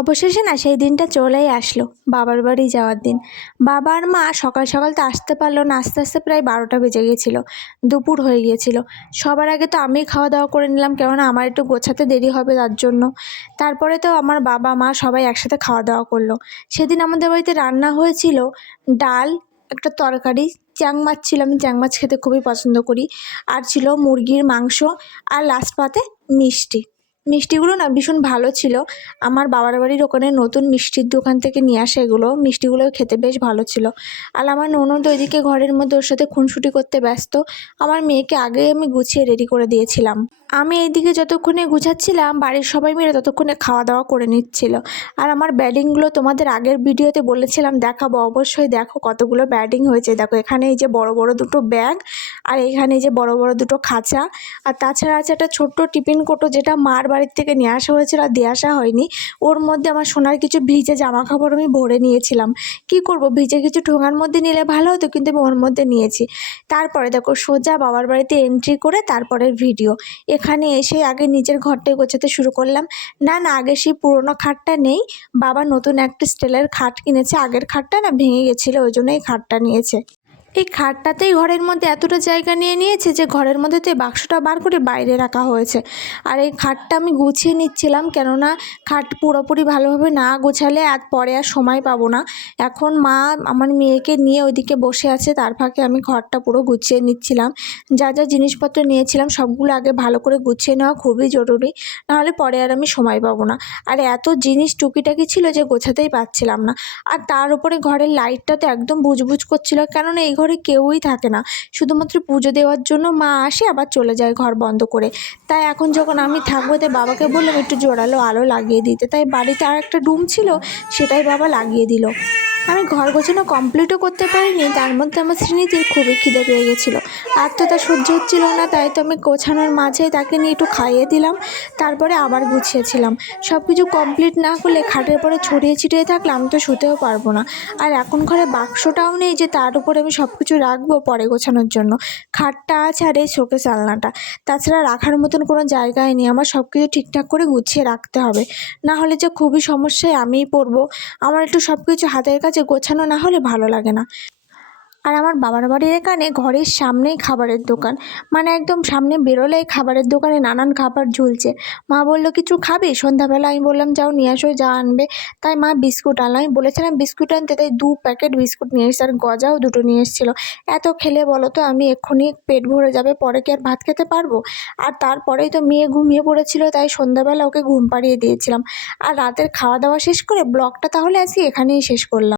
অবশেষে না সেই দিনটা চলেই আসলো, বাবার বাড়ি যাওয়ার দিন। বাবা আর মা সকাল সকাল তো আসতে পারলো না, আস্তে আস্তে প্রায় 12টা বেজে গিয়েছিল, দুপুর হয়ে গিয়েছিল। সবার আগে তো আমি খাওয়া দাওয়া করে নিলাম, কেননা আমার একটু গোছাতে দেরি হবে তার জন্য। তারপরে তো আমার বাবা মা সবাই একসাথে খাওয়া দাওয়া করলো। সেদিন আমাদের বাড়িতে রান্না হয়েছিল ডাল, একটা তরকারি, চ্যাং মাছ ছিল, আমি চ্যাং মাছ খেতে খুবই পছন্দ করি, আর ছিল মুরগির মাংস, আর লাস্ট পাতে মিষ্টি। মিষ্টিগুলো না ভীষণ ভালো ছিল। আমার বাবার বাড়ির ওখানে নতুন মিষ্টির দোকান থেকে নিয়ে আসে এগুলো, মিষ্টিগুলো খেতে বেশ ভালো ছিল। আর আমার ননদ ওইদিকে ঘরের মধ্যে ওর সাথে খুনসুটি করতে ব্যস্ত। আমার মেয়েকে আগেই আমি গুছিয়ে রেডি করে দিয়েছিলাম। আমি এইদিকে যতক্ষণে গুছাচ্ছিলাম, বাড়ির সবাই মিলে ততক্ষণে খাওয়া দাওয়া করে নিচ্ছিল। আর আমার ব্যাডিংগুলো তোমাদের আগের ভিডিওতে বলেছিলাম দেখাবো, অবশ্যই দেখো কতগুলো ব্যাডিং হয়েছে। দেখো এখানে এই যে বড় বড় দুটো ব্যাগ, আর এইখানে এই যে বড় বড় দুটো খাঁচা, আর তাছাড়া আছে একটা ছোট্ট টিফিন কোটো, যেটা মার বাড়ির থেকে নিয়ে আসা হয়েছিল আর দিয়ে আসা হয়নি। ওর মধ্যে আমার সোনার কিছু ভিজে জামা কাপড় আমি ভরে নিয়েছিলাম। কি করব, ভিজে কিছু ঠোঙার মধ্যে নিলে ভালো হতো, কিন্তু আমি ওর মধ্যে নিয়েছি। তারপরে দেখো সোজা বাবার বাড়িতে এন্ট্রি করে তারপরের ভিডিও। এখানে এসে আগে নিজের ঘরটাই গোছাতে শুরু করলাম। না না, আগে সেই পুরোনো খাটটা নেই, বাবা নতুন একটা স্টিলের খাট কিনেছে। আগের খাটটা না ভেঙে গেছিলো, ওই জন্য এই খাটটা নিয়েছে। এই খাটটাতেই ঘরের মধ্যে এতটা জায়গা নিয়ে নিয়েছে যে ঘরের মধ্যে তো এই বাক্সটা বার করে বাইরে রাখা হয়েছে। আর এই খাটটা আমি গুছিয়ে নিচ্ছিলাম, কেননা খাট পুরোপুরি ভালোভাবে না গোছালে আর পরে আর সময় পাবো না। এখন মা আমার মেয়েকে নিয়ে ওইদিকে বসে আছে, তার ফাঁকে আমি ঘরটা পুরো গুছিয়ে নিচ্ছিলাম। যা যা জিনিসপত্র নিয়েছিলাম সবগুলো আগে ভালো করে গুছিয়ে নেওয়া খুবই জরুরি, নাহলে পরে আর আমি সময় পাবো না। আর এত জিনিস টুকিটাকি ছিল যে গোছাতেই পারছিলাম না। আর তার উপরে ঘরের লাইটটা তো একদম বুজবুজ করছিল, কেননা এই ঘরে কেউই থাকে না, শুধুমাত্র পুজো দেওয়ার জন্য মা আসে আবার চলে যায় ঘর বন্ধ করে। তাই এখন যখন আমি থাকবো, তাই বাবাকে বললাম একটু জোরালো আলো লাগিয়ে দিতে। তাই বাড়িতে আর একটা রুম ছিল, সেটাই বাবা লাগিয়ে দিল। আমি ঘর গোছানো কমপ্লিটও করতে পারিনি, তার মধ্যে আমার শ্রীনিধির খুবই খিদে পেয়ে গেছিলো। আর তো তা সহ্য হচ্ছিল না, তাই তো আমি গোছানোর মাঝেই তাকে নিয়ে একটু খাইয়ে দিলাম। তারপরে আবার গুছিয়েছিলাম। সব কিছু কমপ্লিট না করলে খাটের পরে ছড়িয়ে ছিটিয়ে থাকলে আমি তো শুতেও পারবো না। আর এখন ঘরে বাক্সটাও নেই যে তার উপরে আমি সব কিছু রাখবো পরে গোছানোর জন্য। খাটটা আছে আর এই শোকেস আলনাটা, তাছাড়া রাখার মতন কোনো জায়গায় নেই। আমার সব কিছু ঠিকঠাক করে গুছিয়ে রাখতে হবে, না হলে যে খুবই সমস্যায় আমিই পড়বো। আমার একটু সব কিছু হাতের কাছে গোছানো না হলে ভালো লাগে না। আর আমার বাবার বাড়ির এখানে ঘরের সামনেই খাবারের দোকান, মানে একদম সামনে বেরোলেই খাবারের দোকানে নানান খাবার ঝুলছে। মা বললো কিছু খাবে সন্ধ্যাবেলা, আমি বললাম যাও নিয়ে আসো যা আনবে। তাই মা বিস্কুট আনলো, আমি বলেছিলাম বিস্কুট আনতে, তাই 2 প্যাকেট বিস্কুট নিয়ে এসেছে, আর গজাও 2টো নিয়ে এসেছিলো। এত খেলে বলো তো, আমি এক্ষুনি পেট ভরে যাবে, পরে কি আর ভাত খেতে পারবো? আর তারপরেই তো মেয়ে ঘুমিয়ে পড়েছিল, তাই সন্ধ্যাবেলা ওকে ঘুম পাড়িয়ে দিয়েছিলাম। আর রাতের খাওয়া দাওয়া শেষ করে ব্লগটা তাহলে আজকে এখানেই শেষ করলাম।